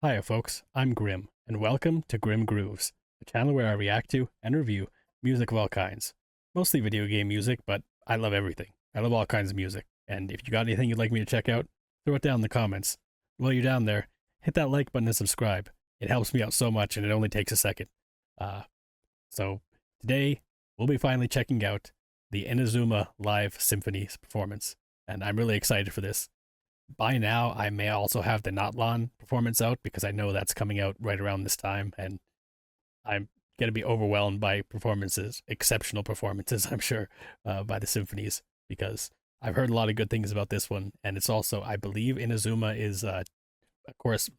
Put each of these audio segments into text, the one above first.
Hiya, folks. I'm Grim, and welcome to Grim Grooves, the channel where I react to and review music of all kinds. Mostly video game music, but I love everything. I love all kinds of music. And if you got anything you'd like me to check out, throw it down in the comments. While you're down there, hit that like button and subscribe. It helps me out so much, and it only takes a second. Uh, so today we'll be finally checking out the Inazuma live symphony performance, and I'm really excited for this. By now, I may also have the Notlon performance out because I know that's coming out right around this time, and I'm going to be overwhelmed by performances, exceptional performances, I'm sure, by the symphonies, because I've heard a lot of good things about this one, and it's also, I believe, Inazuma is of course,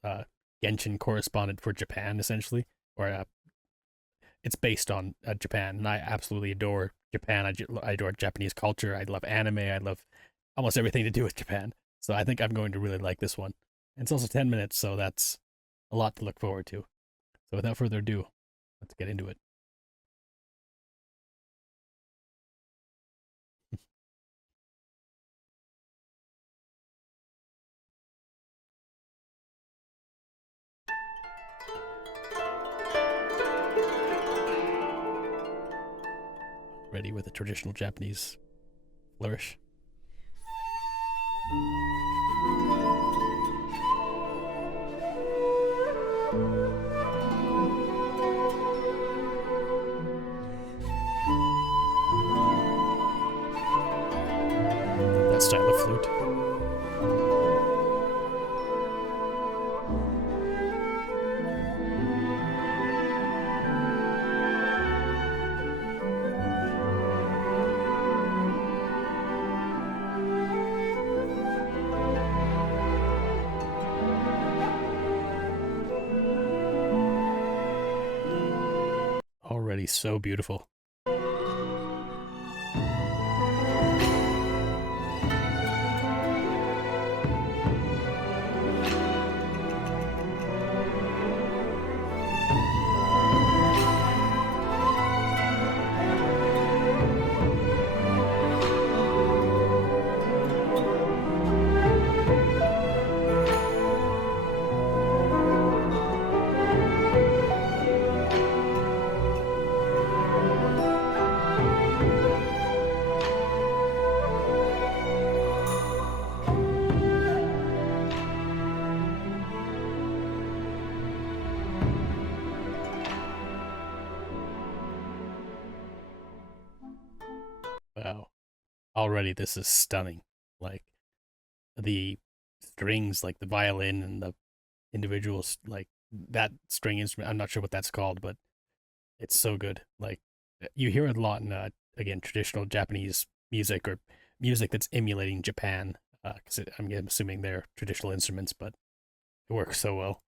Genshin correspondent for Japan, essentially, or it's based on Japan, and I absolutely adore Japan. I adore Japanese culture. I love anime. I love almost everything to do with Japan. So I think I'm going to really like this one. And it's also 10 minutes, so that's a lot to look forward to. So without further ado, let's get into it. Ready with a traditional Japanese flourish. That style of flute. Already so beautiful. Wow. Already this is stunning. Like the strings, like the violin and the individuals, like that string instrument. I'm not sure what that's called, but it's so good. Like you hear it a lot in again traditional Japanese music or music that's emulating Japan. Because I'm assuming they're traditional instruments, but it works so well.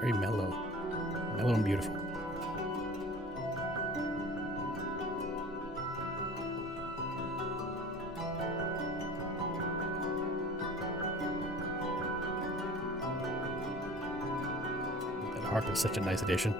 Very mellow, mellow and beautiful. That harp is such a nice addition.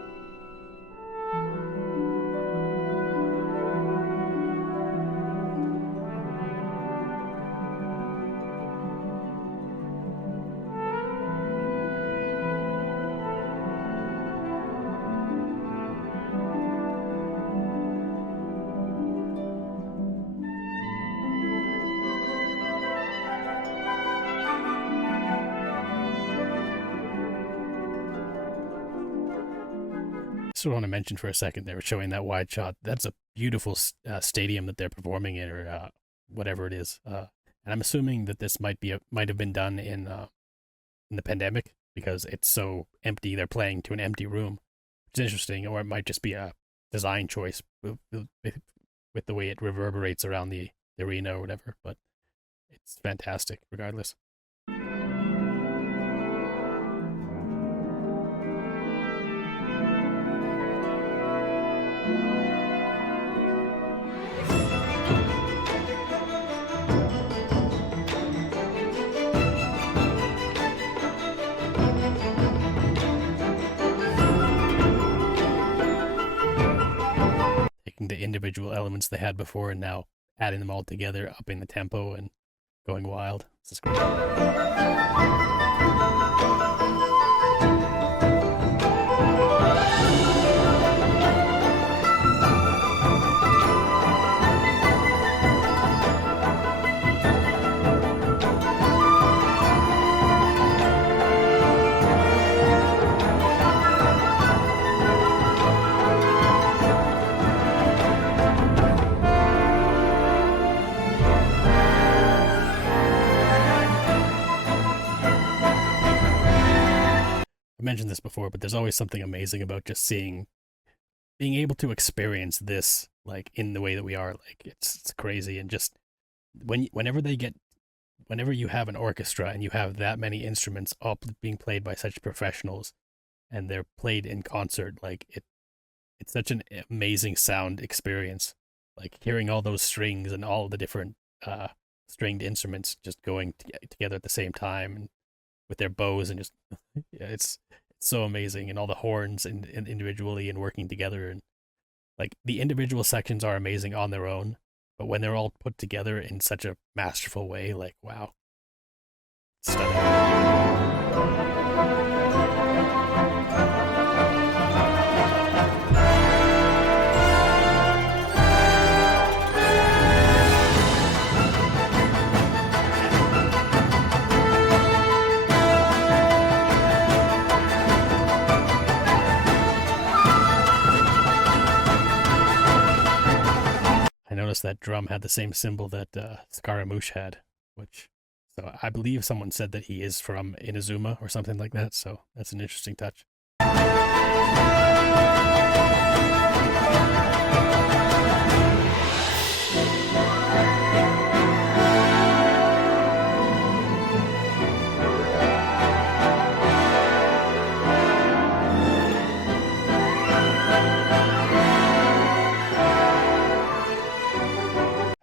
Just want to mention for a second, they were showing that wide shot. That's a beautiful stadium that they're performing in, or whatever it is. And I'm assuming that this might have been done in the pandemic because it's so empty. They're playing to an empty room, which is interesting, or it might just be design choice with the way it reverberates around the arena or whatever. But it's fantastic regardless. Taking the individual elements they had before and now adding them all together, upping the tempo and going wild. This is great. I mentioned this before, but there's always something amazing about just being able to experience this like in the way that we are. Like it's crazy, and just whenever you have an orchestra and you have that many instruments all being played by such professionals, and they're played in concert, like it's such an amazing sound experience. Like hearing all those strings and all the different stringed instruments just going together at the same time and with their bows and just yeah, it's so amazing, and all the horns and individually and working together, and like the individual sections are amazing on their own, but when they're all put together in such a masterful way, like wow, stunning. I noticed that drum had the same symbol that Scaramouche had, which, so I believe someone said that he is from Inazuma or something like that, so that's an interesting touch.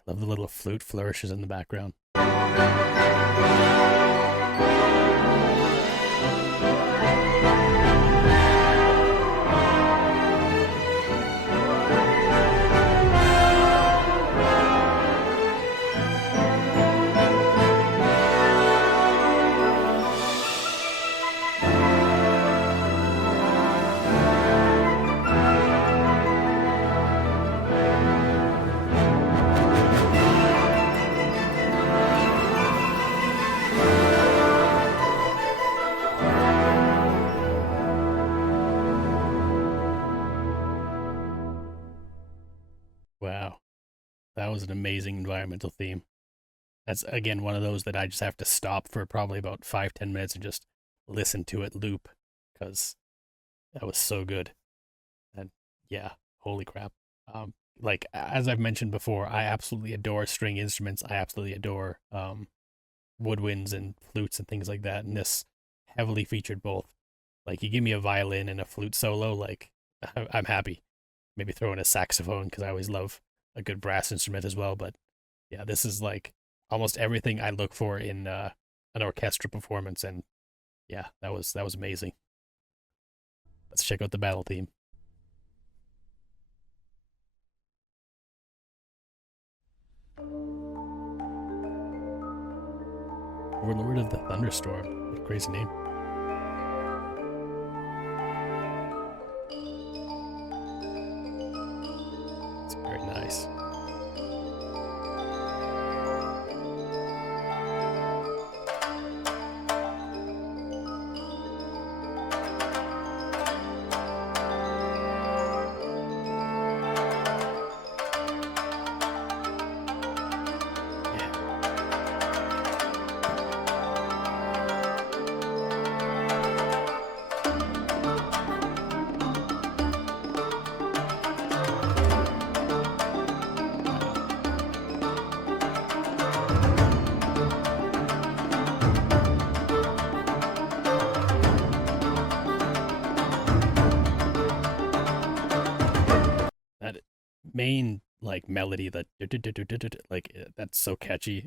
Love the little flute flourishes in the background. Wow, that was an amazing environmental theme. That's again one of those that I just have to stop for probably about 5-10 minutes and just listen to it loop, because that was so good. And yeah, holy crap. Like as I've mentioned before, I absolutely adore string instruments. I absolutely adore woodwinds and flutes and things like that. And this heavily featured both. Like you give me a violin and a flute solo, like I'm happy. Maybe throw in a saxophone because I always love a good brass instrument as well. But yeah, this is like almost everything I look for in an orchestra performance, and yeah, that was amazing. Let's check out the battle theme. Overlord of the Thunderstorm. What a crazy name. It's very nice. main like melody, that like that's so catchy.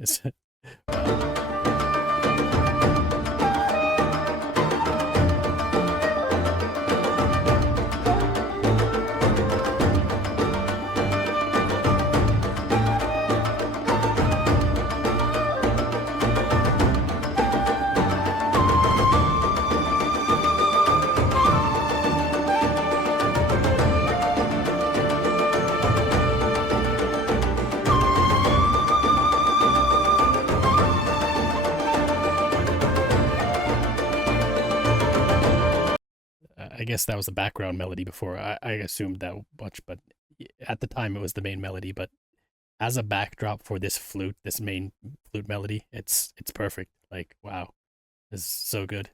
I guess that was the background melody before. I assumed that much, but at the time it was the main melody. But as a backdrop for this flute, this main flute melody, it's perfect. Like wow, it's so good.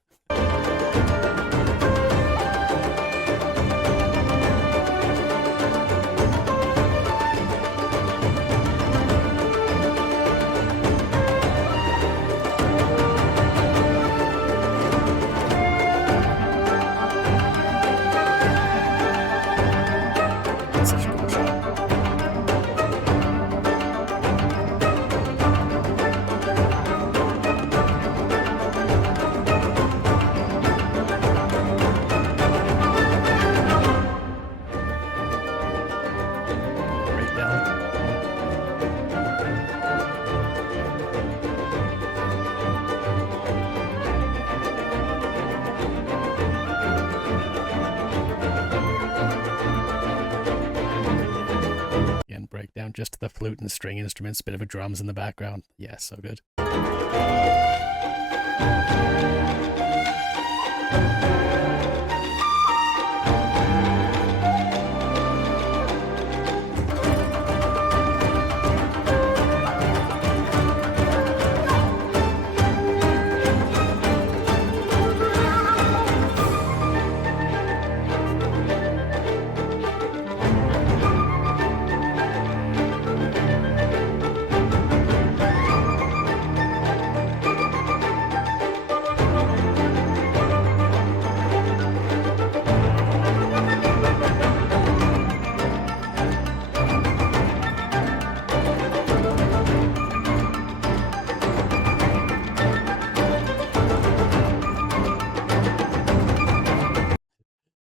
Such a cool shot. Breakdown. Again, breakdown just to the flute and string instruments, bit of a drums in the background. Yeah, so good.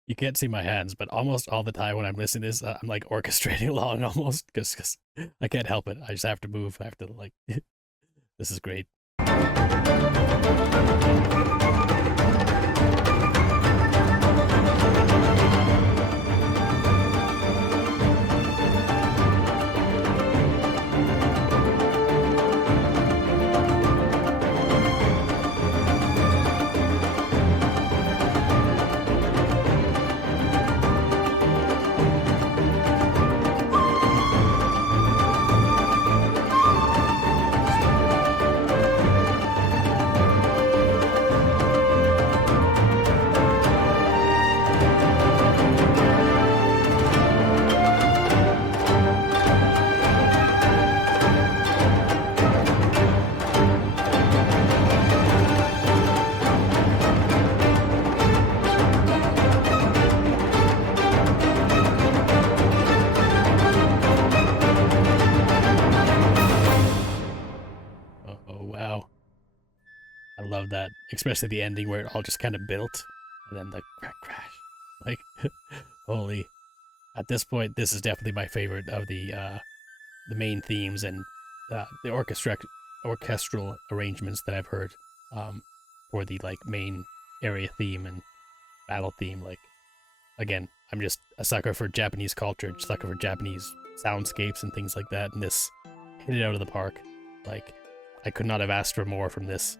You can't see my hands, but almost all the time when I'm listening to this, I'm like orchestrating along almost because I can't help it. I just have to move. I have to like. This is great. Oh wow. I love that, especially the ending where it all just kind of built, and then the crash. Like, holy! At this point, this is definitely my favorite of the main themes and the orchestral arrangements that I've heard for the like main area theme and battle theme. Like, again, I'm just a sucker for Japanese culture, sucker for Japanese soundscapes and things like that, and this hit it out of the park. Like, I could not have asked for more from this.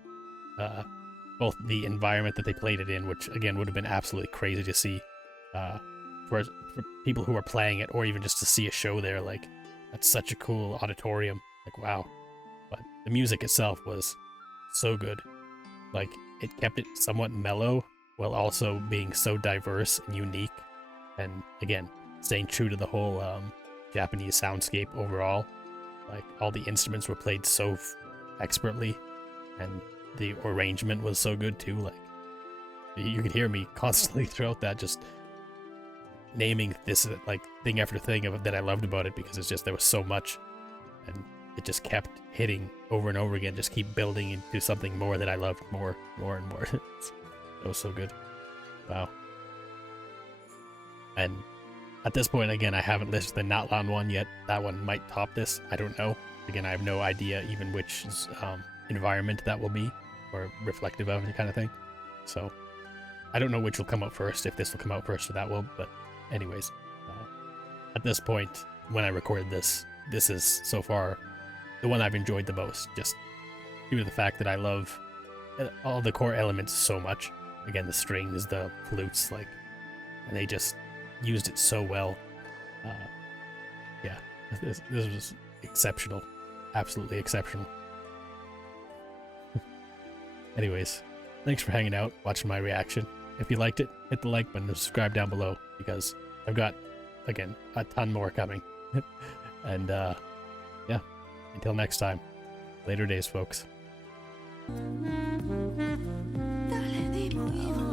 Both the environment that they played it in, which again would have been absolutely crazy to see for people who are playing it, or even just to see a show there. Like, that's such a cool auditorium. Like, wow. But the music itself was so good. Like, it kept it somewhat mellow while also being so diverse and unique, and again staying true to the whole Japanese soundscape overall. Like, all the instruments were played so expertly, and the arrangement was so good too. Like, you could hear me constantly throughout that, just naming this like thing after thing of that I loved about it, because it's just there was so much, and it just kept hitting over and over again, just keep building into something more that I loved more and more. It was so good. Wow. And at this point, again, I haven't listed the Natlan one yet. That one might top this. I don't know. Again, I have no idea even which environment that will be, or reflective of it kind of thing. So I don't know which will come out first, if this will come out first or that will. But anyways, at this point, when I recorded this, this is so far the one I've enjoyed the most, just due to the fact that I love all the core elements so much. Again, the strings, the flutes, like, and they just used it so well. Yeah, this was exceptional. Absolutely exceptional. Anyways, thanks for hanging out, watching my reaction. If you liked it, hit the like button and subscribe down below, because I've got, again, a ton more coming. And yeah, until next time, later days, folks. Dale, dimo,